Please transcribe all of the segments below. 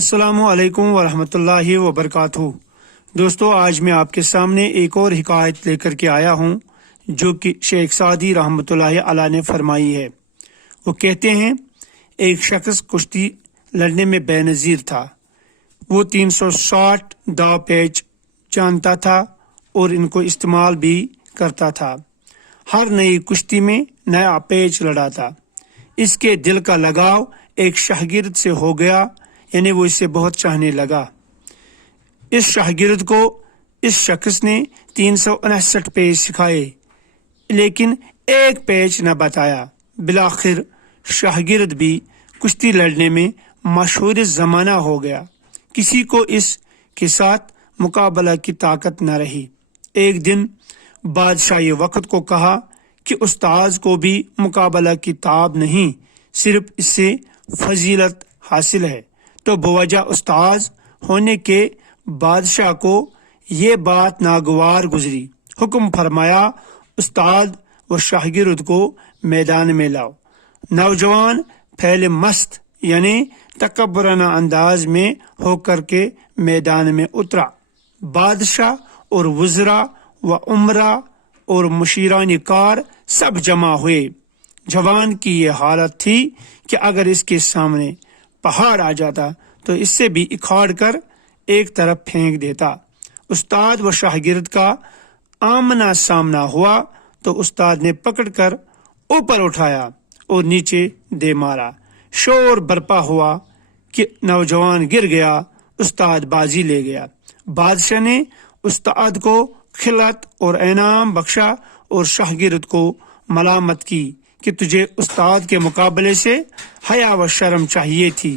अस्सलामु अलैकुम वरहमतुल्लाहि वबरकातुहू। दोस्तों, आज मैं आपके सामने एक और हिकायत लेकर के आया हूँ जो कि शेख सादी रहमतुल्लाहि अलैह ने फरमाई है। वो कहते हैं, एक शख्स कुश्ती लड़ने में बेनज़ीर था। वो 360 दाव पेच जानता था और इनको इस्तेमाल भी करता था। हर नई कुश्ती में नया पेच लड़ाता। इसके दिल का लगाव एक शागिर्द से हो गया, यानी वो इससे बहुत चाहने लगा। इस शागिर्द को इस शख्स ने 359 पेच सिखाए, लेकिन एक पेच न बताया। बिलाखिर शागिर्द भी कुश्ती लड़ने में मशहूर ज़माना हो गया। किसी को इसके साथ मुकाबला की ताकत न रही। एक दिन बादशाह ये वक्त को कहा कि उस्ताद को भी मुकाबला की ताब नहीं, सिर्फ इससे फजीलत हासिल है। तो बवजह उस्ताद होने के बादशाह को ये बात नागवार गुजरी। हुक्म फरमाया, उस्ताद व शागिर्द को मैदान में लाओ। नौजवान पहले मस्त यानी तकब्बराना अंदाज में होकर के मैदान में उतरा। बादशाह और वज़रा व उमरा और मुशीरानी कार सब जमा हुए। जवान की ये हालत थी कि अगर इसके सामने पहाड़ आ जाता तो इससे भी इखाड़ कर एक तरफ फेंक देता। उस्ताद व शागिर्द का आमना सामना हुआ तो उस्ताद ने पकड़कर ऊपर उठाया और नीचे दे मारा। शोर बरपा हुआ कि नौजवान गिर गया। उस्ताद बाजी ले गया। बादशाह ने उस्ताद को खिलत और इनाम बख्शा और शागिर्द को मलामत की कि तुझे उस्ताद के मुकाबले से हया व शर्म चाहिए थी।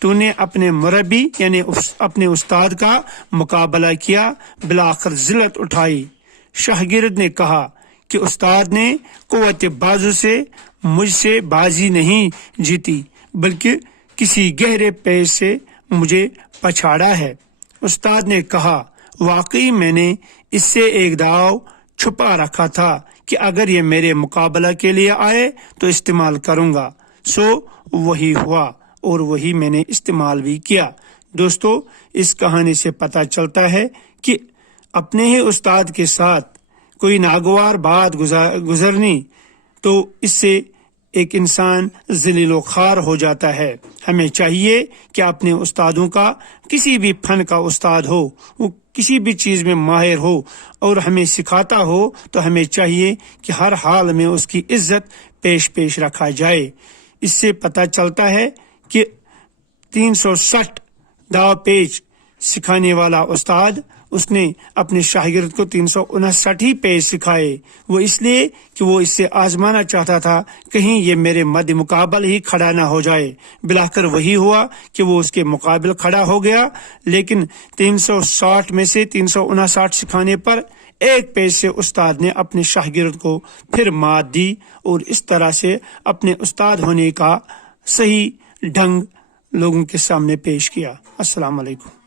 तूने अपने मुरब्बी यानी अपने उस्ताद का मुकाबला किया, बिलाखिर जिल्लत उठाई। शागिर्द ने कहा कि उस्ताद ने कुव्वत बाजू से मुझसे बाजी नहीं जीती, बल्कि किसी गहरे पेच से मुझे पछाड़ा है। उस्ताद ने कहा, वाकई मैंने इससे एक दाव छुपा रखा था कि अगर ये मेरे मुकाबला के लिए आए तो इस्तेमाल करूंगा। सो वही हुआ और वही मैंने इस्तेमाल भी किया। दोस्तों, इस कहानी से पता चलता है कि अपने ही उस्ताद के साथ कोई नागवार बात गुजरनी तो इससे एक इंसान ज़लील ख़ार हो जाता है। हमें चाहिए कि अपने उस्तादों का, किसी भी फन का उस्ताद हो, वो किसी भी चीज़ में माहिर हो और हमें सिखाता हो, तो हमें चाहिए कि हर हाल में उसकी इज्जत पेश रखा जाए। इससे पता चलता है कि 360 दाव पेच सिखाने वाला उस्ताद, उसने अपने शागिर्द को 359 ही पेच सिखाए। वो इसलिए कि वो इससे आजमाना चाहता था, कहीं ये मेरे मध्य मुकाबल ही खड़ा ना हो जाए। बिलाकर वही हुआ कि वो उसके मुकाबल खड़ा हो गया, लेकिन 360 में से 359 सिखाने पर एक पेच से उस्ताद ने अपने शागिर्द को फिर मात दी और इस तरह से अपने उस्ताद होने का सही ढंग लोगों के सामने पेश किया। अस्सलाम वालेकुम।